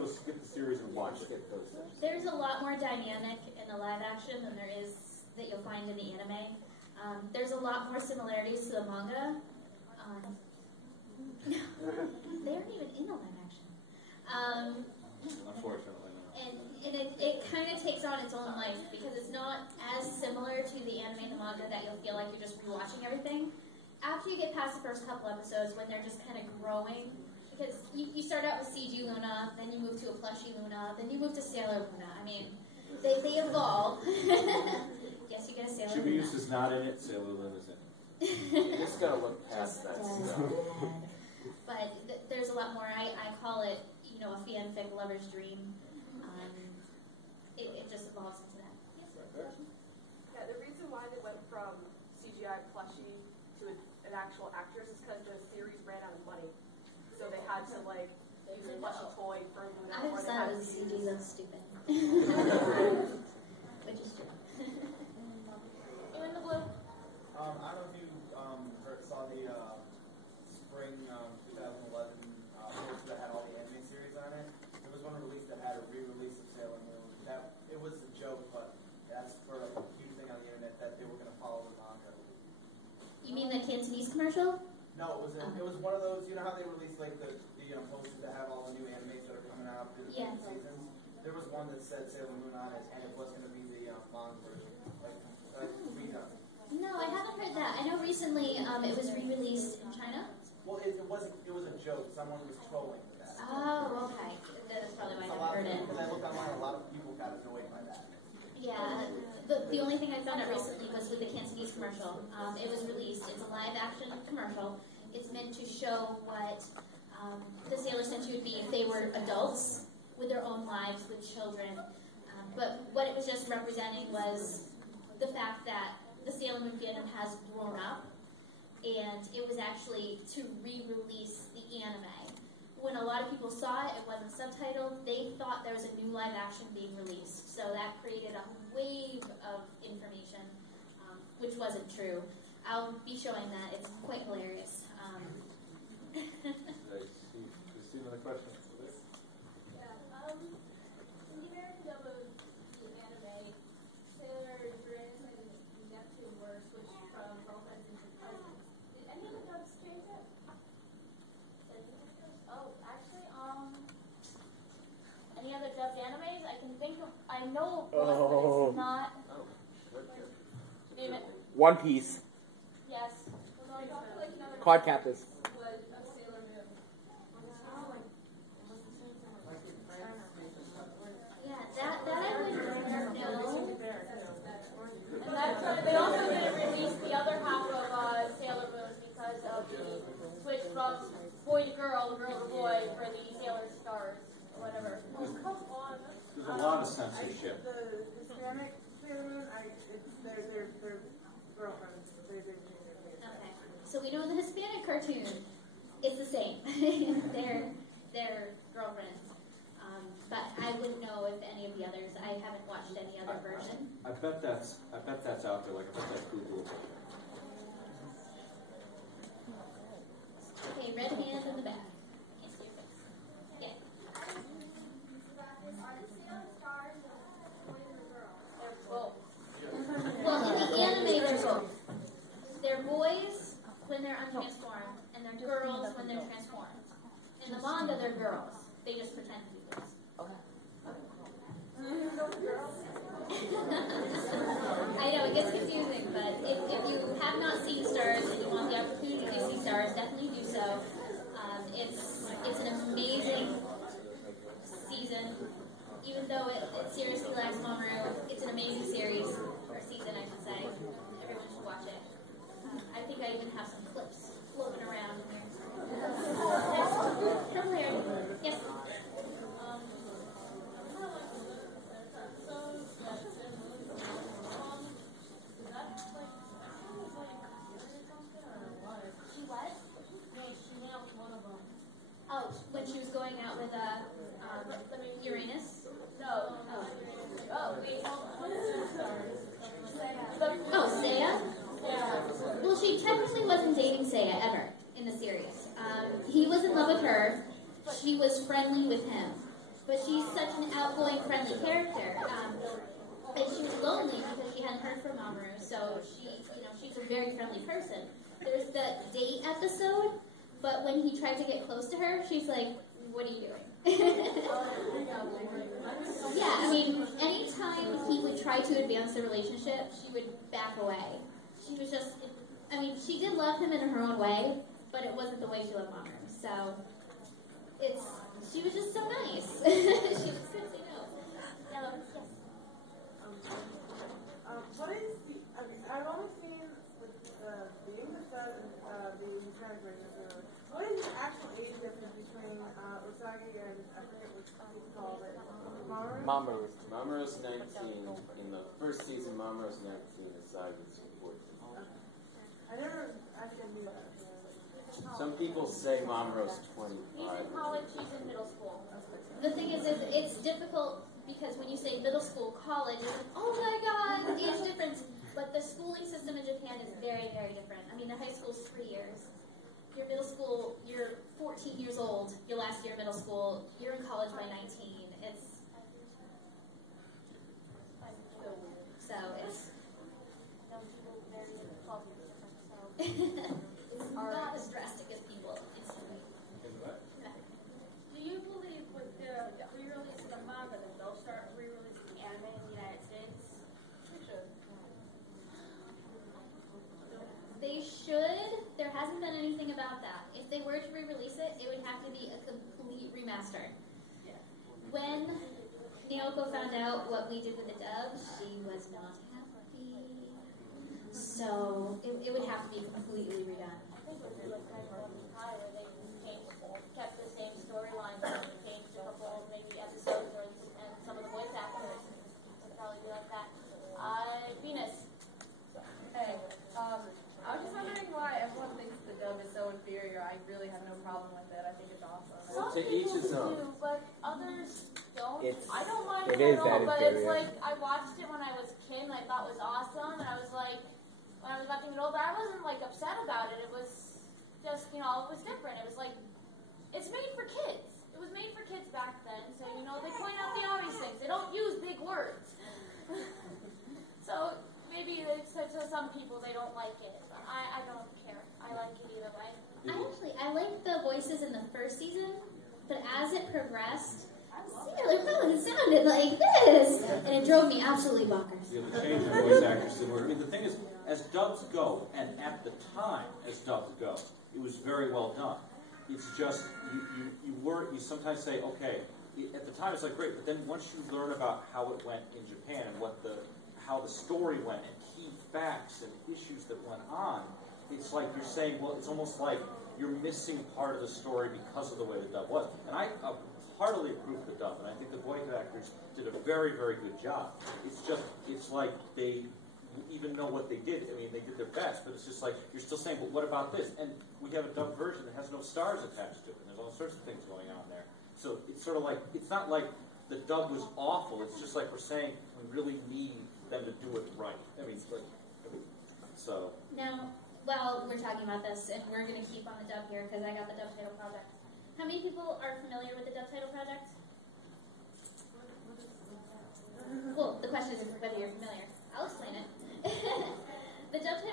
the series and watch it. There's a lot more dynamic in the live action than there is that you'll find in the anime. There's a lot more similarities to the manga. They aren't even in the live action. Unfortunately. And it kind of takes on its own life because it's not as similar to the anime and the manga that you'll feel like you're just rewatching everything. After you get past the first couple episodes when they're just kind of growing, because you start out with CG Luna, then you move to a plushie Luna, then you move to Sailor Luna. I mean, they evolve. Yes, you get a Sailor Luna. Chibiusa is not in it, Sailor Luna's in it. You just gotta look past that stuff. But there's a lot more. I call it, a fanfic lover's dream. It just evolves into that. Yeah, the reason why they went from CGI plushie to an actual actress is because the series ran out of money. So they had to, use a plushie toy for Luna. I just thought it was CG, that's stupid. Which is true. You in the blue? I don't know if you saw the spring 2011 poster that had all the anime series on it. There was one release that had a re-release of Sailor Moon. It was a joke, but that's for a huge thing on the internet that they were going to follow the manga. You mean the Cantonese commercial? No, it was one of those. You know how they release the posters that have all the new animes that are coming out through the seasons. There was one that said Sailor Moon on it, and it was going to be the manga version. No, I haven't heard that. I know recently it was re-released in China. Well, it was a joke. Someone was trolling with that. Oh, okay. That's probably why I haven't heard it. Because I looked online, a lot of people got annoyed by that. Yeah, the only thing I found out recently was with the Cantonese commercial. It was released. It's a live action commercial. It's meant to show what the Sailor Senshi would be if they were adults with their own lives with children. But what it was just representing was the fact that the Sailor Moon fandom has grown up, and it was actually to re-release the anime. When a lot of people saw it, it wasn't subtitled. They thought there was a new live action being released. So that created a wave of information, which wasn't true. I'll be showing that. It's quite hilarious. I see another question. Yeah. In the American dub of the anime, Sailor Uranus and Neptune were switched from girlfriends into cousins. Did any of the dubs change it? Oh, actually, any other dubbed animes? I can think of. I know of one, but it's not. One Piece. Yes. Well, no, I thought like another Quad Captus. was of Sailor Moon. Yeah, that I would know. And that's they also didn't release the other half of Sailor Moon because of the switch from boy to girl to boy for the Sailor Stars or whatever. There's a lot of censorship. The Hispanic Sailor Moon, they're girlfriends. Okay, so we know the Hispanic cartoon is the same. they're girlfriends. But I wouldn't know if any of the others. I haven't watched any other version. I bet that's out there. I bet that's Google. Okay, red hand in the back. I can't see your face. Yeah. Are the Sailor Stars boys or girls? They're both. Well, in the anime, they're both. They're boys when they're untransformed, and they're girls when they're transformed. In the manga, they're girls. They just pretend to be girls. I know, it gets confusing, but if you have not seen Stars and you want the opportunity to see Stars, definitely do so. It's an amazing season. Even though it seriously lacks Mamoru, it's an amazing series, or season, I should say. Everyone should watch it. I think I even have some clips floating around in here. Purple hair. Yes. Oh, when she was going out with Uranus? No. Oh, wait. Oh, Seiya? Yeah. Well, she technically wasn't dating Seiya ever in the series. He was in love with her. She was friendly with him. but she's such an outgoing, friendly character. And she was lonely because she hadn't heard from Mamoru, so she's a very friendly person. There's the date episode, but when he tried to get close to her, she's like, "What are you doing?" Yeah, I mean, anytime he would try to advance the relationship, she would back away. She was just, she did love him in her own way, but it wasn't the way she loved Mamoru. So, she was just so nice. She just couldn't say no. Yellow, yes. What is the, I've only seen the English dub and the translation. What is the actual age difference between Usagi and, I forget what you call it, Mamoru? Mamoru's 19. In the first season, Mamoru's 19. Usagi's 14. I never actually knew that. Some people say Mamoru's 25. He's in college, he's in middle school. The thing is it's difficult because when you say middle school, college, it's like, oh my god, age difference. But the schooling system in Japan is very, very different. I mean, the high school is 3 years. Your middle school, you're 14 years old. Your last year of middle school, you're in college by 19. It's not as drastic as people instantly. Do you believe with the re-release of the manga that they'll start re-releasing anime in the United States? They should. There hasn't been anything about that. If they were to re-release it, it would have to be a complete remaster. When Naoko found out what we did with the dub, she was not happy. So it would have to be completely redone. I think it was like High where they kept the same storyline, but changed a couple maybe episodes or and some of the voice actors. Would probably be like that. Venus. Hey, I was just wondering why everyone thinks the dub is so inferior. I really have no problem with it. I think it's awesome. Some To each people his own. do, but others don't. It's- I don't mind it it is at all, that but it's inferior. like I watched it when I was a kid and I thought it was awesome, and I was like, when I was about to get older, I wasn't like upset about it. It was just, it was different. It was like, it's made for kids. It was made for kids back then, so they point out the obvious things. They don't use big words. So maybe to some people they don't like it, but I don't care. I like it either way. I liked the voices in the first season, but as it progressed, Sailor Moon sounded like this, and it drove me absolutely bonkers. The change in voice actors didn't work. I mean, the thing is, as dubs go, and at the time as dubs go, it was very well done. It's just you sometimes say, okay, at the time it's like great, but then once you learn about how it went in Japan and how the story went and key facts and issues that went on, it's like you're saying, well, it's almost like you're missing part of the story because of the way the dub was. And I heartily approve the dub, and I think the voice actors did a very, very good job. It's like they even know what they did. I mean, they did their best, but it's just like, you're still saying, but what about this? And we have a dub version that has no stars attached to it, and there's all sorts of things going on there. So it's sort of like, it's not like the dub was awful, it's just like we're saying, we really need them to do it right. So. Now, while we're talking about this, and we're going to keep on the dub here, because I got the dub title project. How many people are familiar with the dub title project? Well, the question is whether you're familiar. I'll explain it. The dub title